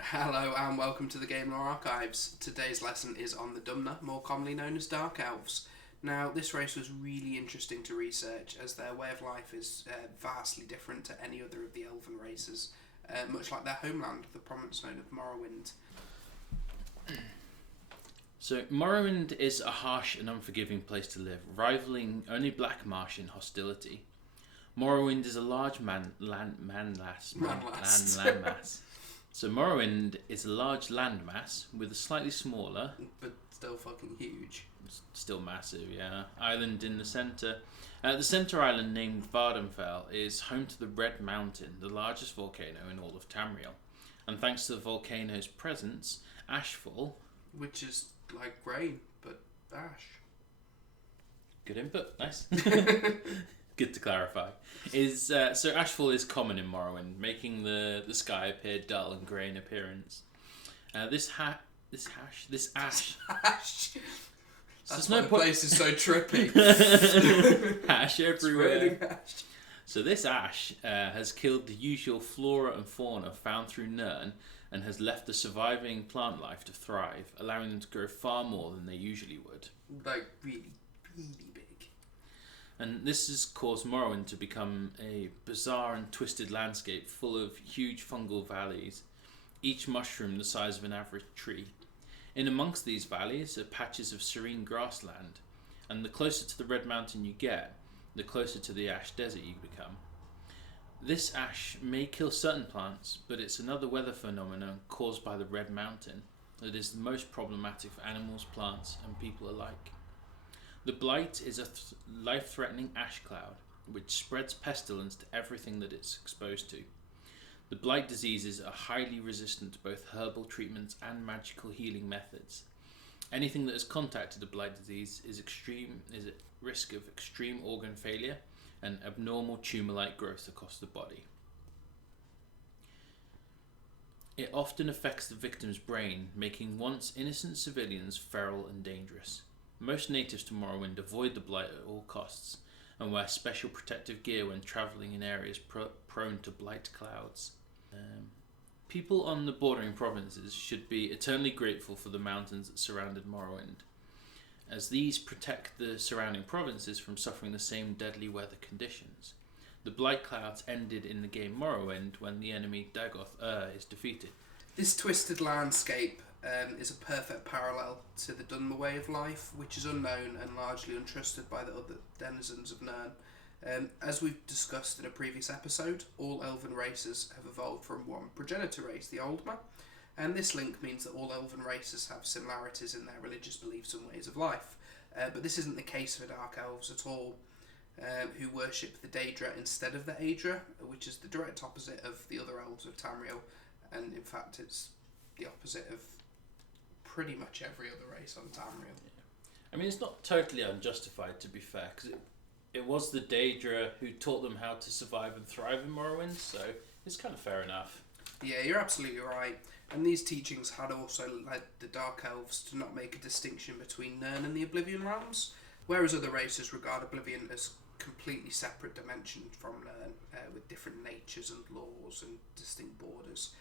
Hello and welcome to the Game Lore Archives. Today's lesson is on the Dunmer, more commonly known as Dark Elves. Now, this race was really interesting to research as their way of life is vastly different to any other of the elven races, much like their homeland, the province known of Morrowind. So, Morrowind is a harsh and unforgiving place to live, rivaling only Blackmarsh in hostility. Morrowind is a large landmass. So Morrowind is a large landmass with a slightly smaller, but still fucking huge, still massive, island in the centre. The centre island, named Vardenfell, is home to the Red Mountain, the largest volcano in all of Tamriel. And thanks to the volcano's presence, ashfall, which is like rain, but ash. Good input, nice. Good to clarify. So ashfall is common in Morrowind, making the sky appear dull and grey in appearance. This ash. That's why the place is so trippy. Ash everywhere. It's raining ash. So this ash has killed the usual flora and fauna found through Nirn and has left the surviving plant life to thrive, allowing them to grow far more than they usually would. Like really, really big. And this has caused Morrowind to become a bizarre and twisted landscape full of huge fungal valleys, each mushroom the size of an average tree. In amongst these valleys are patches of serene grassland, and the closer to the Red Mountain you get, the closer to the ash desert you become. This ash may kill certain plants, but it's another weather phenomenon caused by the Red Mountain that is the most problematic for animals, plants, and people alike. The Blight is a life-threatening ash cloud, which spreads pestilence to everything that it's exposed to. The Blight diseases are highly resistant to both herbal treatments and magical healing methods. Anything that has contacted a Blight disease is at risk of extreme organ failure and abnormal tumour-like growth across the body. It often affects the victim's brain, making once innocent civilians feral and dangerous. Most natives to Morrowind avoid the Blight at all costs and wear special protective gear when travelling in areas prone to Blight clouds. People on the bordering provinces should be eternally grateful for the mountains that surrounded Morrowind, as these protect the surrounding provinces from suffering the same deadly weather conditions. The Blight clouds ended in the game Morrowind when the enemy Dagoth is defeated. This twisted landscape is a perfect parallel to the Dunmer way of life, which is unknown and largely untrusted by the other denizens of Nirn. As we've discussed in a previous episode, all elven races have evolved from one progenitor race, the Oldmer, and this link means that all elven races have similarities in their religious beliefs and ways of life. But this isn't the case for Dark Elves at all, who worship the Daedra instead of the Aedra, which is the direct opposite of the other elves of Tamriel, and in fact it's the opposite of pretty much every other race on Tamriel. Yeah. I mean, it's not totally unjustified, to be fair, because it was the Daedra who taught them how to survive and thrive in Morrowind, so it's kind of fair enough. Yeah, you're absolutely right. And these teachings had also led the Dark Elves to not make a distinction between Nirn and the Oblivion realms, whereas other races regard Oblivion as completely separate dimension from Nirn, with different natures and laws and distinct borders.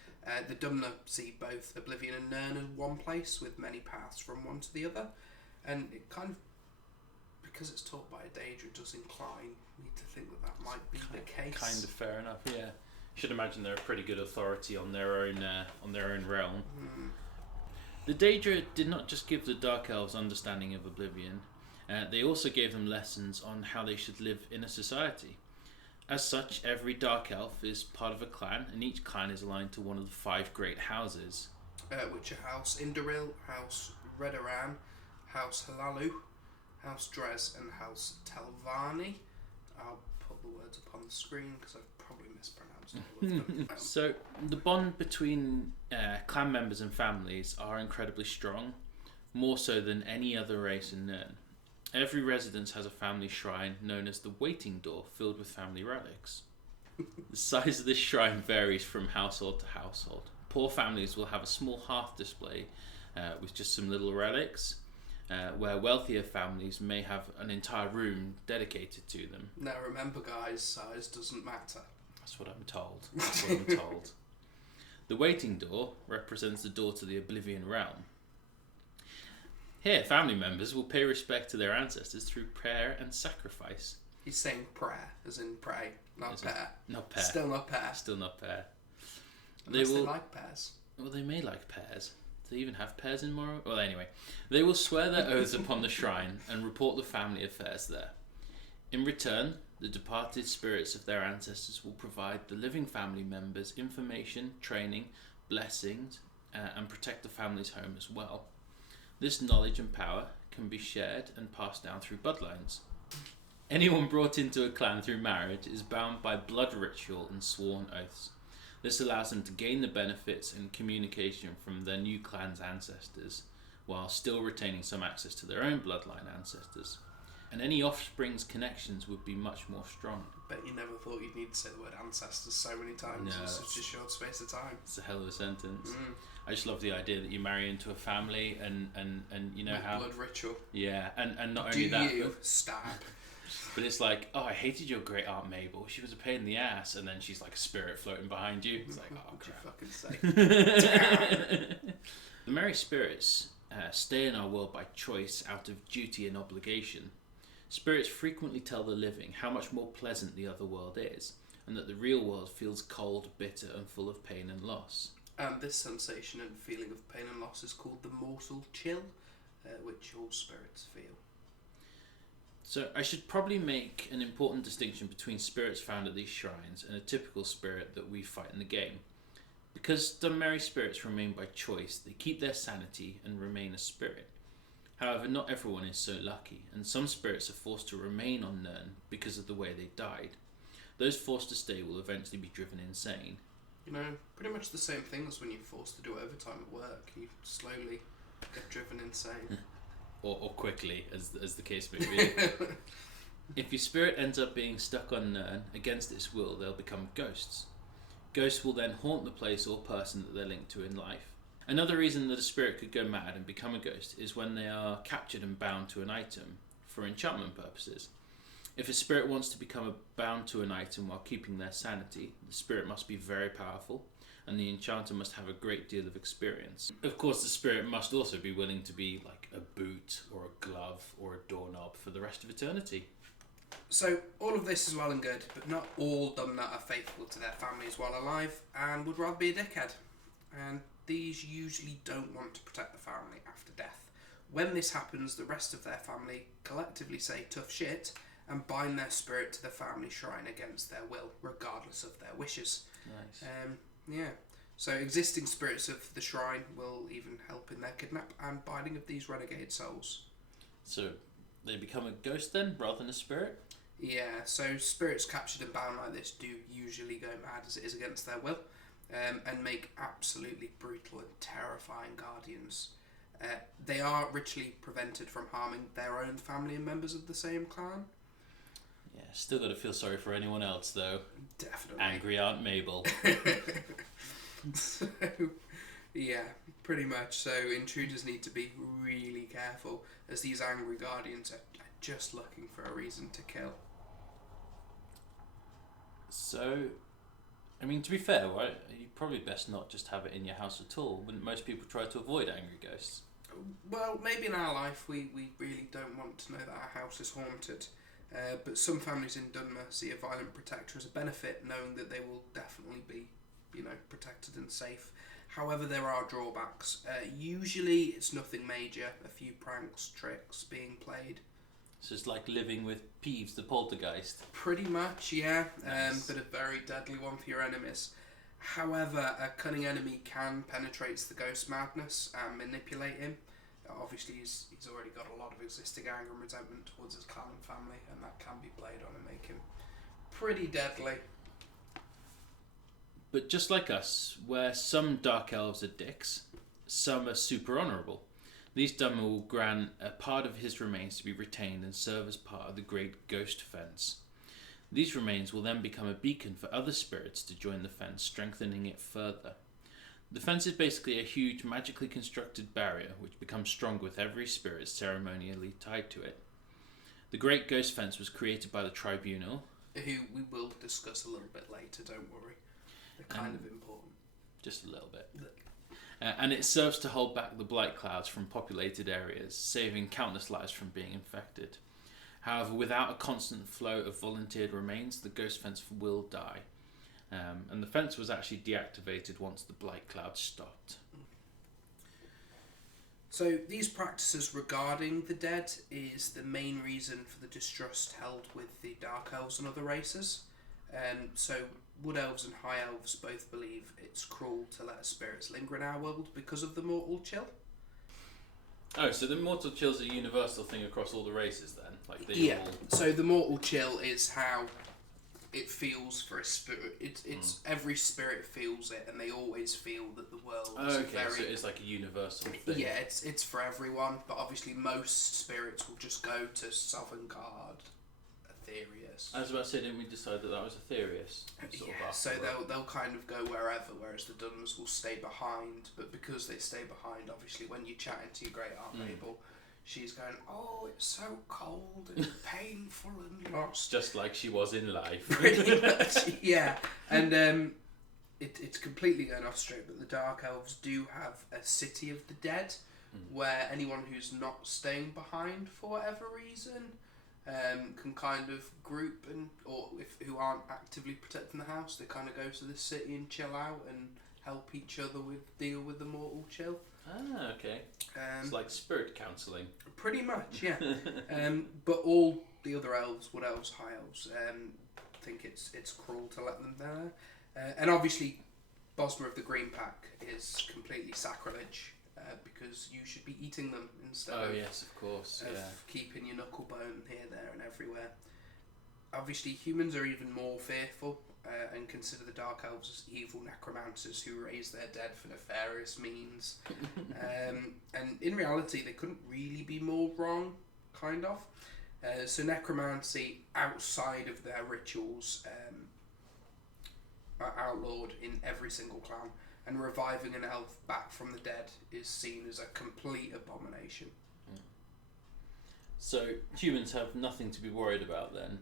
The Dunmer see both Oblivion and Nirn as one place, with many paths from one to the other, and it kind of, because it's taught by a Daedra, does incline me to think that might be the case. Kind of fair enough, yeah. Should imagine they're a pretty good authority on their own realm. The Daedra did not just give the Dark Elves understanding of Oblivion, they also gave them lessons on how they should live in a society. As such, every Dark Elf is part of a clan, and each clan is aligned to one of the 5 great houses. Which are House Indoril, House Redoran, House Halalu, House Drez, and House Telvanni. I'll put the words up on the screen because I've probably mispronounced it. So, the bond between clan members and families are incredibly strong, more so than any other race in Nirn. Every residence has a family shrine known as the Waiting Door, filled with family relics. The size of this shrine varies from household to household. Poor families will have a small hearth display with just some little relics, where wealthier families may have an entire room dedicated to them. Now remember, guys, size doesn't matter. That's what I'm told. That's what I'm told. The waiting door represents the door to the Oblivion realm. Here, family members will pay respect to their ancestors through prayer and sacrifice. He's saying prayer, as in pray, not pear. Not pear. Still not pear. Still not pear. Unless they like pears. Well, they may like pears. Do they even have pears in Morrowind? Well, anyway. They will swear their oaths upon the shrine and report the family affairs there. In return, the departed spirits of their ancestors will provide the living family members information, training, blessings, and protect the family's home as well. This knowledge and power can be shared and passed down through bloodlines. Anyone brought into a clan through marriage is bound by blood ritual and sworn oaths. This allows them to gain the benefits and communication from their new clan's ancestors, while still retaining some access to their own bloodline ancestors. And any offspring's connections would be much more strong. Bet you never thought you'd need to say the word ancestors so many times in such a short space of time. It's a hell of a sentence. I just love the idea that you marry into a family and you know how... blood ritual. Yeah, and not only that... Stab. But it's like, oh, I hated your great aunt Mabel. She was a pain in the ass. And then she's like a spirit floating behind you. It's like, oh, crap. Fucking say? The merry spirits stay in our world by choice out of duty and obligation. Spirits frequently tell the living how much more pleasant the other world is, and that the real world feels cold, bitter, and full of pain and loss. And this sensation and feeling of pain and loss is called the mortal chill, which all spirits feel. So I should probably make an important distinction between spirits found at these shrines and a typical spirit that we fight in the game. Because Dunmer spirits remain by choice, they keep their sanity and remain a spirit. However, not everyone is so lucky, and some spirits are forced to remain on Nirn because of the way they died. Those forced to stay will eventually be driven insane. You know, pretty much the same thing as when you're forced to do overtime at work. You slowly get driven insane. or quickly, as the case may be. If your spirit ends up being stuck on Nirn, against its will, they'll become ghosts. Ghosts will then haunt the place or person that they're linked to in life. Another reason that a spirit could go mad and become a ghost is when they are captured and bound to an item for enchantment purposes. If a spirit wants to become bound to an item while keeping their sanity, the spirit must be very powerful, and the enchanter must have a great deal of experience. Of course, the spirit must also be willing to be like a boot or a glove or a doorknob for the rest of eternity. So, all of this is well and good, but not all Dunmer are faithful to their families while alive and would rather be a dickhead. And these usually don't want to protect the family after death. When this happens, the rest of their family collectively say tough shit and bind their spirit to the family shrine against their will, regardless of their wishes. Nice. Yeah. So existing spirits of the shrine will even help in their kidnap and binding of these renegade souls. So they become a ghost then, rather than a spirit? Yeah, so spirits captured and bound like this do usually go mad as it is against their will, and make absolutely brutal and terrifying guardians. They are ritually prevented from harming their own family and members of the same clan. Yeah, still got to feel sorry for anyone else though. Definitely. Angry Aunt Mabel. So, yeah, pretty much. So intruders need to be really careful, as these angry guardians are just looking for a reason to kill. So, I mean, to be fair, right, you'd probably best not just have it in your house at all. Wouldn't most people try to avoid angry ghosts? Well, maybe in our life we really don't want to know that our house is haunted. But some families in Dunmer see a violent protector as a benefit, knowing that they will definitely be, protected and safe. However, there are drawbacks. Usually it's nothing major, a few pranks, tricks being played. So it's like living with Peeves the poltergeist. Pretty much, yeah. Nice. But a very deadly one for your enemies. However, a cunning enemy can penetrate the ghost madness and manipulate him. Obviously, he's already got a lot of existing anger and resentment towards his clan and family, and that can be played on and make him pretty deadly. But just like us, where some dark elves are dicks, some are super honourable. These Dunmer will grant a part of his remains to be retained and serve as part of the Great Ghost Fence. These remains will then become a beacon for other spirits to join the fence, strengthening it further. The fence is basically a huge magically constructed barrier which becomes stronger with every spirit ceremonially tied to it. The Great Ghost Fence was created by the Tribunal, who we will discuss a little bit later, don't worry. They're kind of important. Just a little bit. And it serves to hold back the blight clouds from populated areas, saving countless lives from being infected. However, without a constant flow of volunteered remains, the Ghost Fence will die. And the fence was actually deactivated once the blight clouds stopped. So these practices regarding the dead is the main reason for the distrust held with the Dark Elves and other races. So Wood Elves and High Elves both believe it's cruel to let spirits linger in our world because of the mortal chill. Oh, so the mortal chill's a universal thing across all the races then? Like So the mortal chill is how it feels for a spirit. It's every spirit feels it, and they always feel that the world is so it's like a universal thing. Yeah, it's for everyone, but obviously most spirits will just go to Sovngarde, Aetherius. I was about to say, didn't we decide that was Aetherius? So they'll kind of go wherever, whereas the Dunmers will stay behind. But because they stay behind, obviously, when you're chatting to your Great Aunt Mabel, she's going, "Oh, it's so cold and painful and lost." Just like she was in life. Pretty much, yeah. And it's completely going off straight, but the Dark Elves do have a City of the Dead, where anyone who's not staying behind for whatever reason can kind of group, or who aren't actively protecting the house, they kind of go to the city and chill out and help each other deal with the mortal chill. Ah, okay. It's like spirit counselling. Pretty much, yeah. But all the other elves, Wood Elves, High Elves, think it's cruel to let them there. And obviously, Bosmer of the Green Pack is completely sacrilege, because you should be eating them instead of keeping your knuckle bone here, there and everywhere. Obviously, humans are even more fearful and consider the Dark Elves as evil necromancers who raise their dead for nefarious means. And in reality, they couldn't really be more wrong, kind of. So necromancy, outside of their rituals, are outlawed in every single clan, and reviving an elf back from the dead is seen as a complete abomination. So humans have nothing to be worried about then?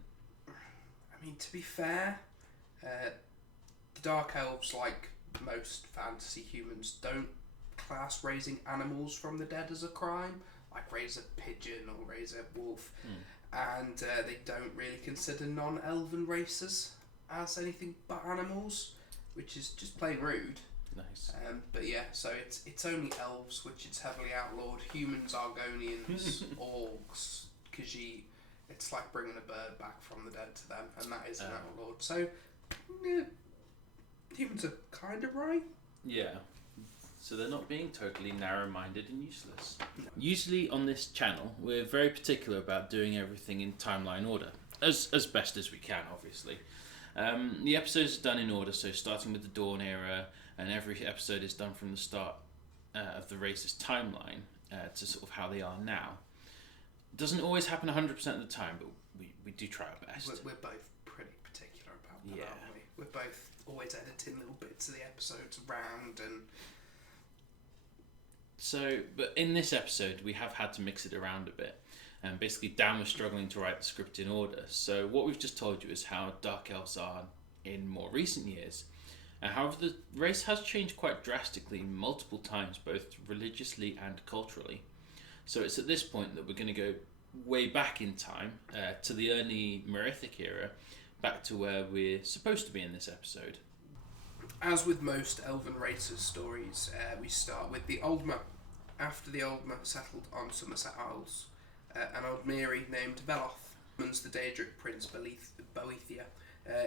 I mean, to be fair, the Dark Elves, like most fantasy humans, don't class raising animals from the dead as a crime, like raise a pigeon or raise a wolf, and they don't really consider non-elven races as anything but animals, which is just plain rude. Nice. But yeah, so it's only elves, which is heavily outlawed. Humans, Argonians, orcs, Khajiit. It's like bringing a bird back from the dead to them, and that isn't outlawed. So, yeah, humans are kind of right. Yeah. So they're not being totally narrow-minded and useless. No. Usually on this channel, we're very particular about doing everything in timeline order, as best as we can, obviously. The episodes are done in order, so starting with the Dawn era, and every episode is done from the start of the race's timeline to sort of how they are now. It doesn't always happen 100% of the time, but we do try our best. We're both pretty particular about that, aren't we? We're both always editing little bits of the episodes around and... So, but in this episode, we have had to mix it around a bit. And basically, Dan was struggling to write the script in order. So what we've just told you is how Dark Elves are in more recent years. However, the race has changed quite drastically multiple times, both religiously and culturally. So it's at this point that we're going to go way back in time to the early Merithic era, back to where we're supposed to be in this episode. As with most Elven races stories, we start with the Aldmer. After the Aldmer settled on Somerset Isles, an Aldmeri named Veloth summons the Daedric Prince Boethia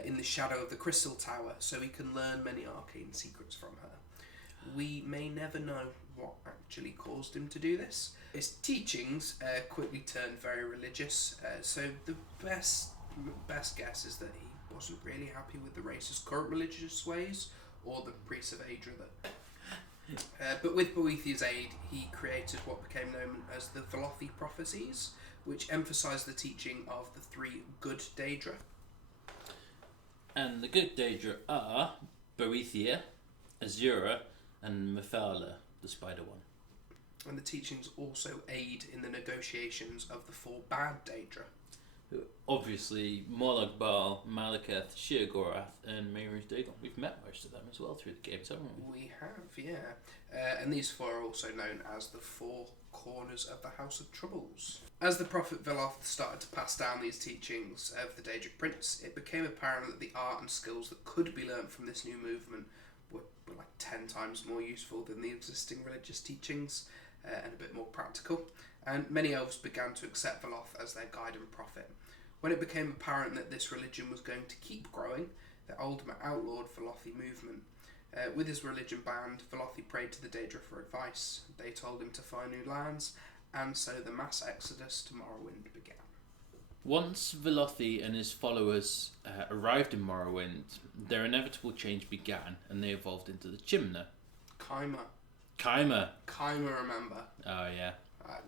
in the shadow of the Crystal Tower, so he can learn many arcane secrets from her. We may never know what actually caused him to do this. His teachings quickly turned very religious, so the best guess is that he wasn't really happy with the race's current religious ways, or the priests of Aedra. But with Boethia's aid, he created what became known as the Velothi prophecies, which emphasised the teaching of the three good Daedra. And the good Daedra are Boethia, Azura, and Mephala, the spider one. And the teachings also aid in the negotiations of the four bad Daedra. Obviously, Morlock Baal, Malekith, Sheogorath, and Mehrunes Dagon. We've met most of them as well through the games, haven't we? We have, yeah. And these four are also known as the four corners of the House of Troubles. As the prophet Veloth started to pass down these teachings of the Daedric Prince, it became apparent that the art and skills that could be learnt from this new movement were like 10 times more useful than the existing religious teachings, and a bit more practical. And many elves began to accept Veloth as their guide and prophet. When it became apparent that this religion was going to keep growing, the Ultima outlawed Velothi movement. With his religion banned, Velothi prayed to the Daedra for advice. They told him to find new lands, and so the mass exodus to Morrowind began. Once Velothi and his followers arrived in Morrowind, their inevitable change began, and they evolved into the Chimna. Kaima, remember? Oh, yeah.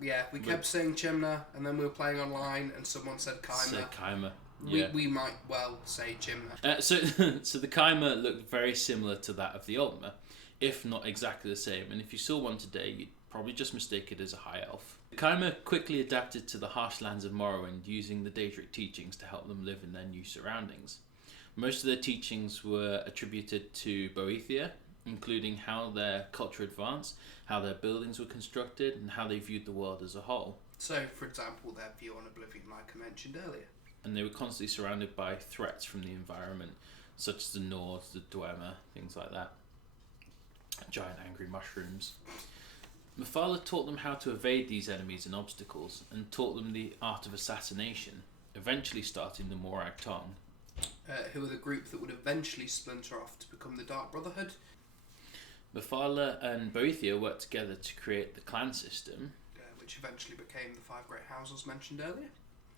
Yeah, we kept saying Chimna, and then we were playing online, and someone said Kaima. Said Kaima. Yeah. We might well say Chimna. So the Kaima looked very similar to that of the Ultima, if not exactly the same. And if you saw one today, you'd probably just mistake it as a high elf. The Kaima quickly adapted to the harsh lands of Morrowind, using the Daedric teachings to help them live in their new surroundings. Most of their teachings were attributed to Boethia, including how their culture advanced, how their buildings were constructed, and how they viewed the world as a whole. So, for example, their view on Oblivion, like I mentioned earlier. And they were constantly surrounded by threats from the environment, such as the Nords, the Dwemer, things like that. Giant angry mushrooms. Mephala taught them how to evade these enemies and obstacles, and taught them the art of assassination, eventually starting the Morag Tong. Who were the group that would eventually splinter off to become the Dark Brotherhood. Mephala and Boethia worked together to create the clan system, which eventually became the Five Great Houses mentioned earlier.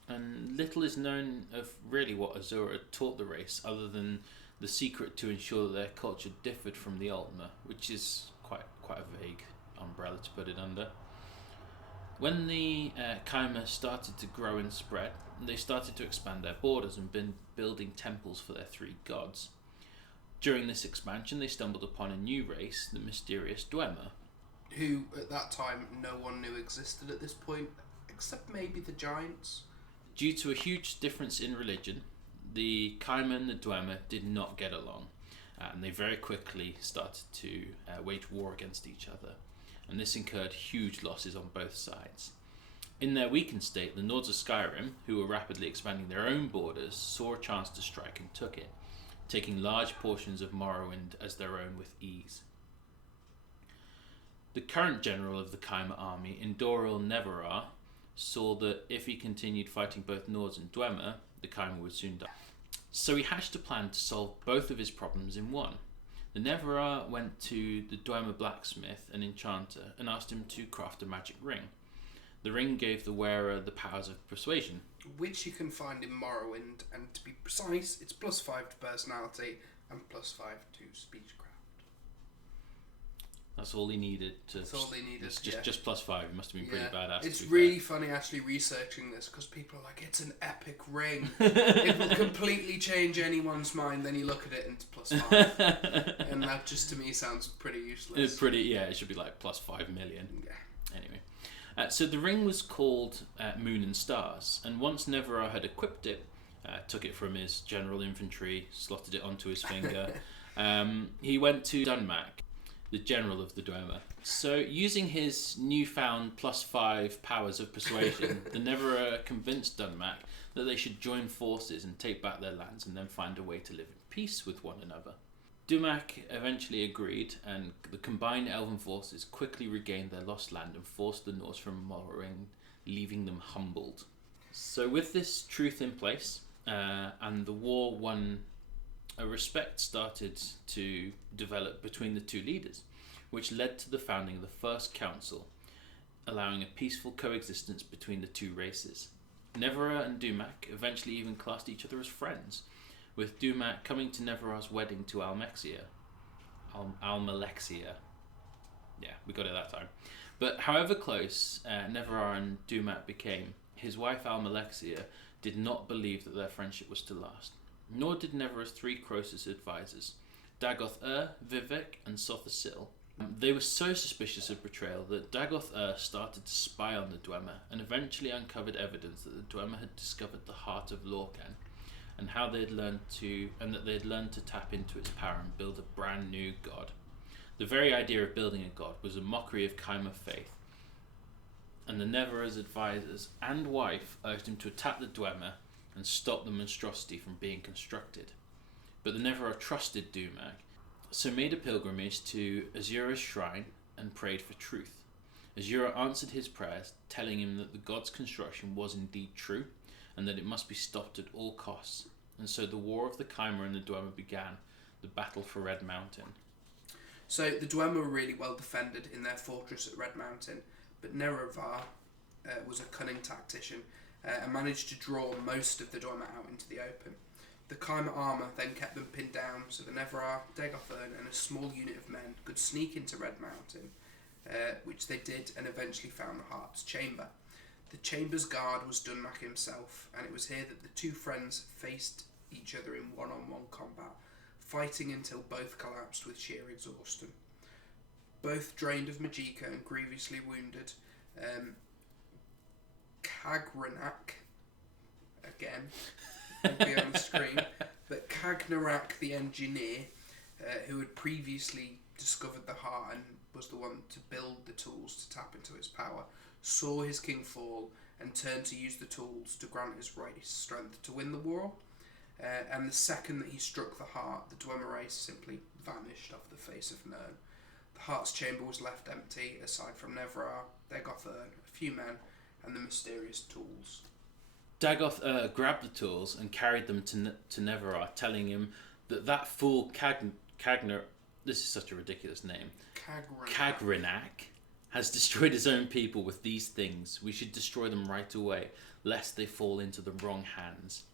And little is known of really what Azura taught the race, other than the secret to ensure that their culture differed from the Ultima, which is quite a vague umbrella to put it under. When the Kaima started to grow and spread, they started to expand their borders and been building temples for their three gods. During this expansion, they stumbled upon a new race, the mysterious Dwemer. Who, at that time, no one knew existed at this point, except maybe the giants. Due to a huge difference in religion, the Kaima and the Dwemer did not get along, and they very quickly started to wage war against each other, and this incurred huge losses on both sides. In their weakened state, the Nords of Skyrim, who were rapidly expanding their own borders, saw a chance to strike and took it, taking large portions of Morrowind as their own with ease. The current general of the Kaima army, Indoril Nevarrar, saw that if he continued fighting both Nords and Dwemer, the Kaima would soon die. So he hatched a plan to solve both of his problems in one. The Nevarrar went to the Dwemer blacksmith and enchanter and asked him to craft a magic ring. The ring gave the wearer the powers of persuasion, which you can find in Morrowind, and to be precise, it's +5 to personality and +5 to speechcraft. That's all he needed. That's all he needed. Just +5. He must have been pretty badass. It's really funny actually researching this, because people are like, it's an epic ring. It will completely change anyone's mind. Then you look at it and it's +5, and that just to me sounds pretty useless. It should be like +5 million. Yeah. Anyway. So the ring was called Moon and Stars, and once Nevarrar had equipped it, took it from his general infantry, slotted it onto his finger, he went to Dunmer, the general of the Dwemer. So using his newfound +5 powers of persuasion, the Nevarrar convinced Dunmer that they should join forces and take back their lands and then find a way to live in peace with one another. Dumak eventually agreed, and the combined elven forces quickly regained their lost land and forced the Nords from Morrowind, leaving them humbled. So with this truth in place, and the war won, a respect started to develop between the two leaders, which led to the founding of the First Council, allowing a peaceful coexistence between the two races. Nevarrar and Dumak eventually even classed each other as friends, with Dumak coming to Nevarrar's wedding to Almalexia. Yeah, we got it that time. But however close Nevarrar and Dumak became, his wife Almalexia did not believe that their friendship was to last. Nor did Nevarrar's three closest advisors, Dagoth Vivek and Sothasil. They were so suspicious of betrayal that Dagoth started to spy on the Dwemer and eventually uncovered evidence that the Dwemer had discovered the heart of Lorcan and how they had learned to tap into its power and build a brand new god. The very idea of building a god was a mockery of Kaimer faith, and the Neverra's advisors and wife urged him to attack the Dwemer and stop the monstrosity from being constructed. But the Neverra trusted Dunmer, so made a pilgrimage to Azura's shrine and prayed for truth. Azura answered his prayers, telling him that the god's construction was indeed true and that it must be stopped at all costs. And so the war of the Kaimer and the Dwemer began, the battle for Red Mountain. So the Dwemer were really well defended in their fortress at Red Mountain, but Nerevar was a cunning tactician and managed to draw most of the Dwemer out into the open. The Kaimer armour then kept them pinned down, so the Neverra, Dagoth and a small unit of men could sneak into Red Mountain, which they did, and eventually found the Heart's Chamber. The chamber's guard was Dunmer himself, and it was here that the two friends faced each other in one-on-one combat, fighting until both collapsed with sheer exhaustion. Both drained of Magicka and grievously wounded, Kagranak, again, will be on the screen, but Kagnarak the engineer, who had previously discovered the heart and was the one to build the tools to tap into its power, saw his king fall and turned to use the tools to grant his race strength to win the war. And the second that he struck the heart, the Dwemer race simply vanished off the face of Nirn. The Heart's Chamber was left empty, aside from Neverra, Dagoth, a few men, and the mysterious tools. Dagoth grabbed the tools and carried them to Neverra, telling him that fool Kagnar, this is such a ridiculous name, Kagranak, has destroyed his own people with these things. We should destroy them right away, lest they fall into the wrong hands.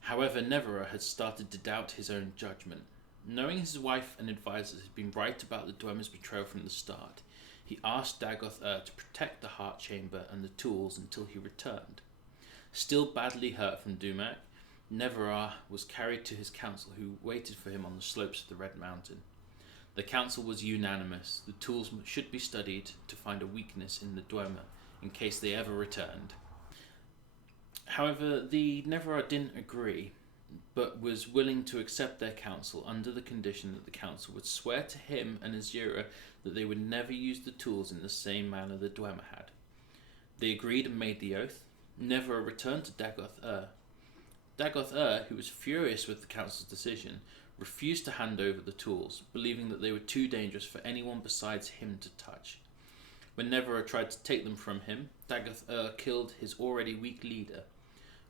However, Neverra had started to doubt his own judgment. Knowing his wife and advisors had been right about the Dwemer's betrayal from the start, he asked Dagoth to protect the Heart Chamber and the tools until he returned. Still badly hurt from Dunmer, Neverra was carried to his council, who waited for him on the slopes of the Red Mountain. The council was unanimous. The tools should be studied to find a weakness in the Dwemer in case they ever returned. However, the Neverra didn't agree, but was willing to accept their counsel under the condition that the council would swear to him and Azura that they would never use the tools in the same manner the Dwemer had. They agreed and made the oath. Neverra returned to Dagoth. Dagoth, who was furious with the council's decision, refused to hand over the tools, believing that they were too dangerous for anyone besides him to touch. When Neverra tried to take them from him, Dagoth killed his already weak leader.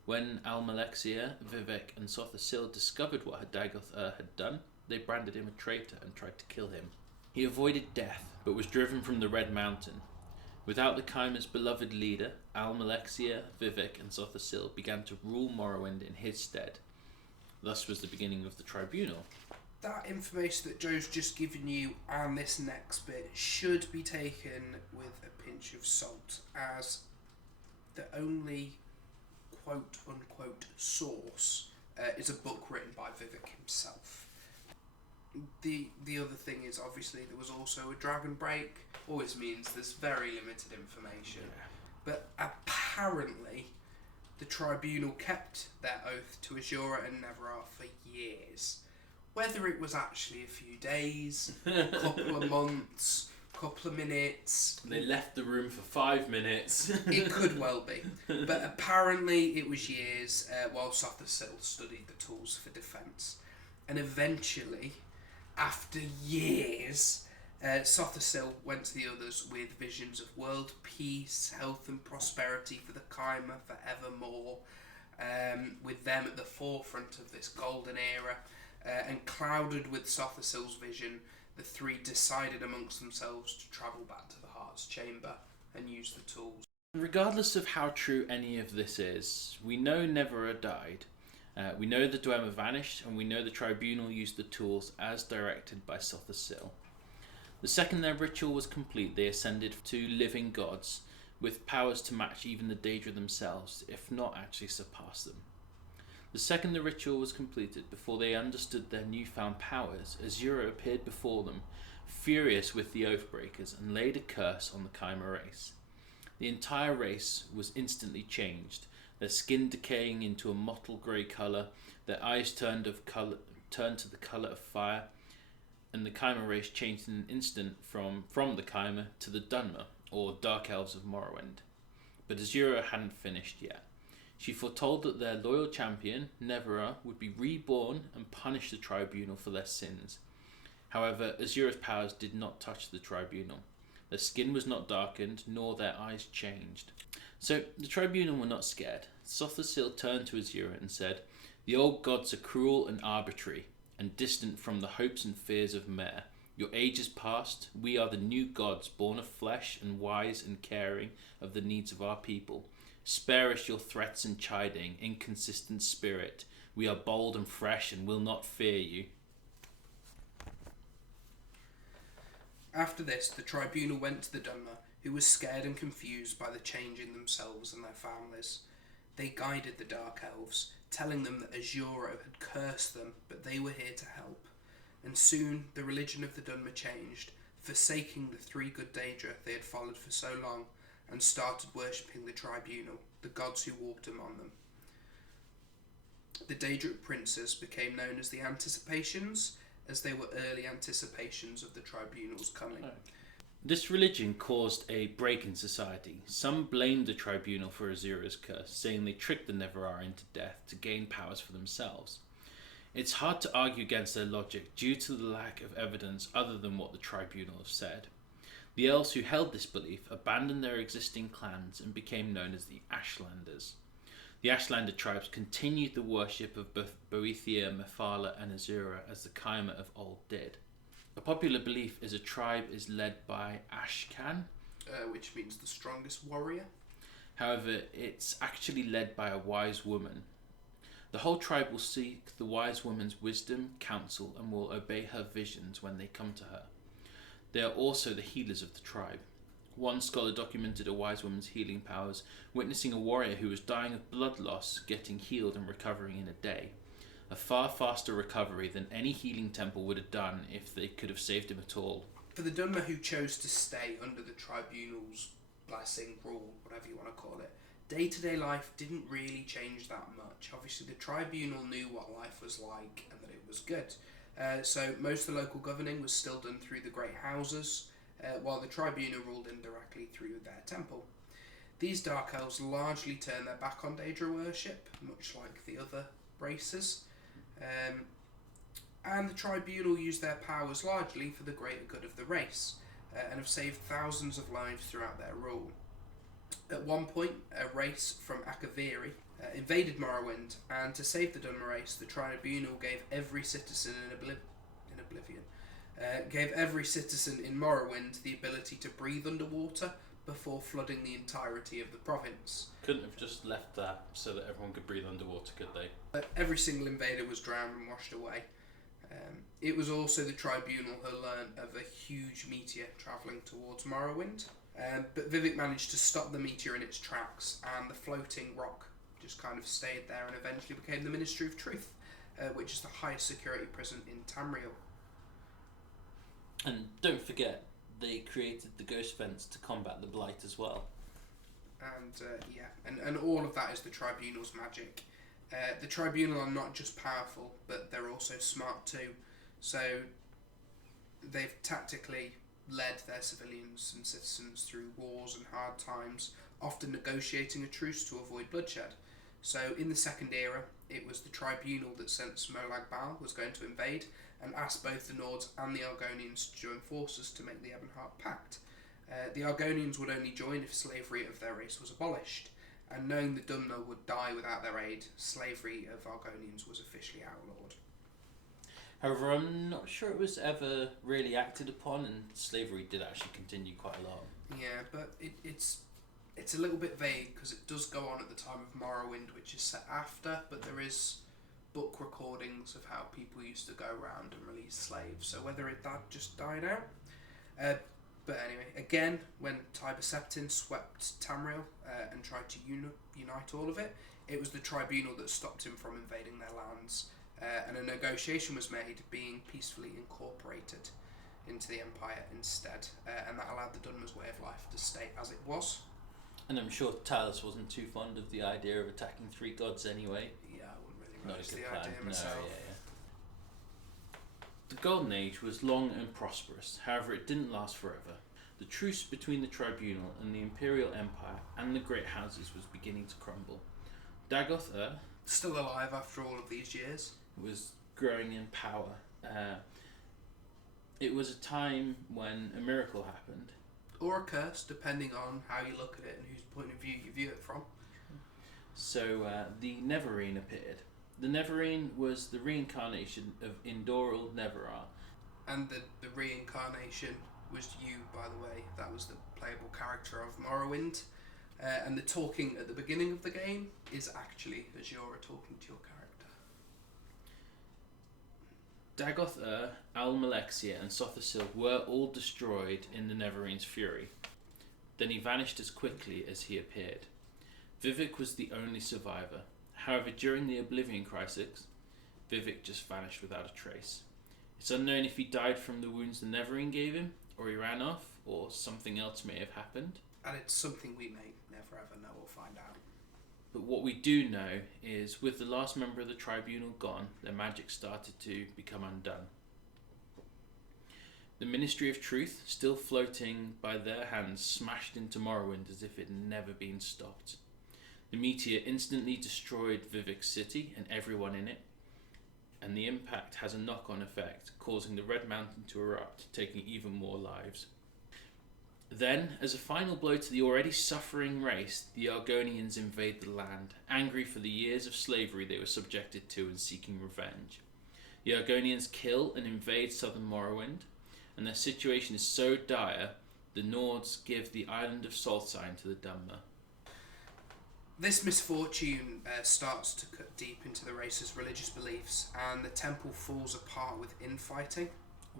When Almalexia, Vivek and Sothasil discovered what Dagoth had done, they branded him a traitor and tried to kill him. He avoided death, but was driven from the Red Mountain. Without the Kaimer's beloved leader, Almalexia, Vivek and Sothasil began to rule Morrowind in his stead. Thus was the beginning of the Tribunal. That information that Joe's just given you and this next bit should be taken with a pinch of salt, as the only quote-unquote source is a book written by Vivek himself. The other thing is, obviously, there was also a dragon break. Always means there's very limited information. Yeah. But apparently, the Tribunal kept their oath to Azura and Neverra for years. Whether it was actually a few days, a couple of months, couple of minutes. They left the room for 5 minutes. It could well be. But apparently it was years while Sothasil studied the tools for defence. And eventually, after years, Sothasil went to the others with visions of world peace, health and prosperity for the Kaimer forevermore, with them at the forefront of this golden era. And clouded with Sothasil's vision, the three decided amongst themselves to travel back to the Heart's Chamber and use the tools. Regardless of how true any of this is, we know Neverra died. We know the Dwemer vanished, and we know the Tribunal used the tools as directed by Sothasil. The second their ritual was complete, they ascended to living gods, with powers to match even the Daedra themselves, if not actually surpass them. The second the ritual was completed, before they understood their newfound powers, Azura appeared before them furious with the Oathbreakers, and laid a curse on the Chimera race. The entire race was instantly changed, their skin decaying into a mottled grey colour, their eyes turned to the colour of fire, and the Chimera race changed in an instant from the Chimera to the Dunmer, or Dark Elves of Morrowind. But Azura hadn't finished yet. She foretold that their loyal champion, Neverra, would be reborn and punish the Tribunal for their sins. However, Azura's powers did not touch the Tribunal. Their skin was not darkened, nor their eyes changed. So, the Tribunal were not scared. Sothasil turned to Azura and said, "The old gods are cruel and arbitrary, and distant from the hopes and fears of Mer. Your age is past. We are the new gods, born of flesh and wise and caring of the needs of our people. Spare us your threats and chiding, inconsistent spirit. We are bold and fresh and will not fear you." After this, the Tribunal went to the Dunmer, who was scared and confused by the change in themselves and their families. They guided the Dark Elves, telling them that Azura had cursed them, but they were here to help. And soon the religion of the Dunmer changed, forsaking the three good Daedra they had followed for so long, and started worshipping the Tribunal, the gods who walked among them. The Daedric Princes became known as the Anticipations, as they were early anticipations of the Tribunal's coming. This religion caused a break in society. Some blamed the Tribunal for Azura's curse, saying they tricked the Neverra into death to gain powers for themselves. It's hard to argue against their logic due to the lack of evidence other than what the Tribunal have said. The elves who held this belief abandoned their existing clans and became known as the Ashlanders. The Ashlander tribes continued the worship of both Boethia, Mephala and Azura as the Chimera of old did. A popular belief is a tribe is led by Ashcan, which means the strongest warrior. However, it's actually led by a wise woman. The whole tribe will seek the wise woman's wisdom, counsel, and will obey her visions when they come to her. They are also the healers of the tribe. One scholar documented a wise woman's healing powers, witnessing a warrior who was dying of blood loss getting healed and recovering in a day. A far faster recovery than any healing temple would have done if they could have saved him at all. For the Dunmer who chose to stay under the Tribunal's blessing, rule, whatever you want to call it, day-to-day life didn't really change that much. Obviously the Tribunal knew what life was like and that it was good. So most of the local governing was still done through the great houses, while the Tribunal ruled indirectly through their temple. These Dark Elves largely turned their back on Daedra worship, much like the other races, and the Tribunal used their powers largely for the greater good of the race, and have saved thousands of lives throughout their rule. At one point, a race from Akaviri invaded Morrowind, and to save the Dunmer race, the Tribunal gave every citizen in Morrowind the ability to breathe underwater before flooding the entirety of the province. Couldn't have just left that so that everyone could breathe underwater, could they? Every single invader was drowned and washed away. It was also the Tribunal who learned of a huge meteor travelling towards Morrowind, but Vivek managed to stop the meteor in its tracks, and the floating rock just kind of stayed there and eventually became the Ministry of Truth, which is the highest security prison in Tamriel. And don't forget, they created the ghost fence to combat the blight as well. And all of that is the Tribunal's magic. The Tribunal are not just powerful, but they're also smart too. So they've tactically led their civilians and citizens through wars and hard times, often negotiating a truce to avoid bloodshed. So in the Second Era, it was the Tribunal that sensed Molag Bal was going to invade and asked both the Nords and the Argonians to join forces to make the Ebonheart Pact. The Argonians would only join if slavery of their race was abolished, and knowing the Dunmer would die without their aid, slavery of Argonians was officially outlawed. However, I'm not sure it was ever really acted upon, and slavery did actually continue quite a lot. Yeah, but it's a little bit vague because it does go on at the time of Morrowind, which is set after, but there is book recordings of how people used to go around and release slaves. So whether that just died out. But anyway, again, when Tiber Septim swept Tamriel and tried to unite all of it, it was the Tribunal that stopped him from invading their lands, and a negotiation was made, being peacefully incorporated. into the Empire instead, and that allowed the Dunmer's way of life to stay as it was. And I'm sure Talos wasn't too fond of the idea of attacking three gods anyway. Yeah, I wouldn't really Not a relish good the plan. idea No, myself. yeah. The Golden Age was long and prosperous, however it didn't last forever. The truce between the Tribunal and the Imperial Empire and the Great Houses was beginning to crumble. Dagoth Still alive after all of these years. was growing in power. It was a time when a miracle happened. Or a curse, depending on how you look at it and whose point of view you view it from. So the Neverine appeared. The Neverine was the reincarnation of Indoral Neverar. And the reincarnation was you, by the way. That was the playable character of Morrowind. And the talking at the beginning of the game is actually Azura talking to your character. Dagoth Al-Malexia and Sothasil were all destroyed in the Neverine's fury. Then he vanished as quickly as he appeared. Vivek was the only survivor. However, during the Oblivion Crisis, Vivek just vanished without a trace. It's unknown if he died from the wounds the Neverine gave him, or he ran off, or something else may have happened. And it's something we may never ever know or find out. But what we do know is, with the last member of the Tribunal gone, their magic started to become undone. The Ministry of Truth, still floating by their hands, smashed into Morrowind as if it had never been stopped. The meteor instantly destroyed Vivek's city and everyone in it, and the impact has a knock-on effect, causing the Red Mountain to erupt, taking even more lives. Then, as a final blow to the already suffering race, the Argonians invade the land, angry for the years of slavery they were subjected to and seeking revenge. The Argonians kill and invade southern Morrowind, and their situation is so dire, the Nords give the island of Saltsign to the Dunmer. This misfortune starts to cut deep into the race's religious beliefs, and the temple falls apart with infighting.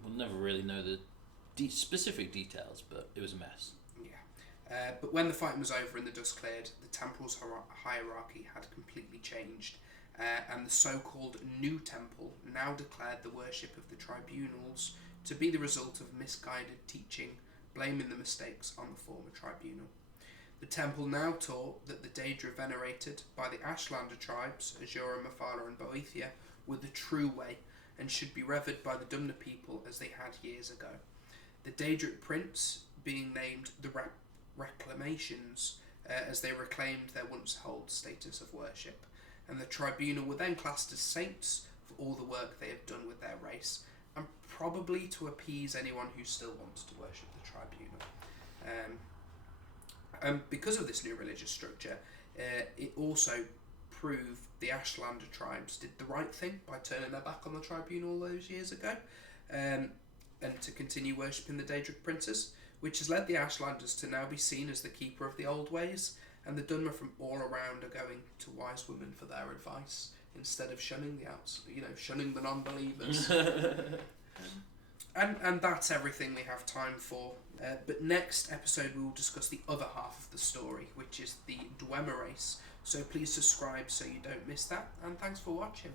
We'll never really know the specific details, but it was a mess. Yeah. But when the fighting was over and the dust cleared, the temple's hierarchy had completely changed, and the so-called New Temple now declared the worship of the Tribunals to be the result of misguided teaching, blaming the mistakes on the former Tribunal. The temple now taught that the Daedra venerated by the Ashlander tribes, Azura, Mephala and Boethia, were the true way, and should be revered by the Dunmer people as they had years ago. The Daedric Prince being named the Reclamations, as they reclaimed their once-held status of worship, and the Tribunal were then classed as saints for all the work they have done with their race, and probably to appease anyone who still wants to worship the Tribunal. And because of this new religious structure, it also proved the Ashlander tribes did the right thing by turning their back on the Tribunal all those years ago, and to continue worshipping the Daedric Princes, which has led the Ashlanders to now be seen as the keeper of the old ways, and the Dunmer from all around are going to wise women for their advice instead of shunning the shunning the non-believers. And that's everything we have time for. But next episode we will discuss the other half of the story, which is the Dwemer race. So please subscribe so you don't miss that, and thanks for watching.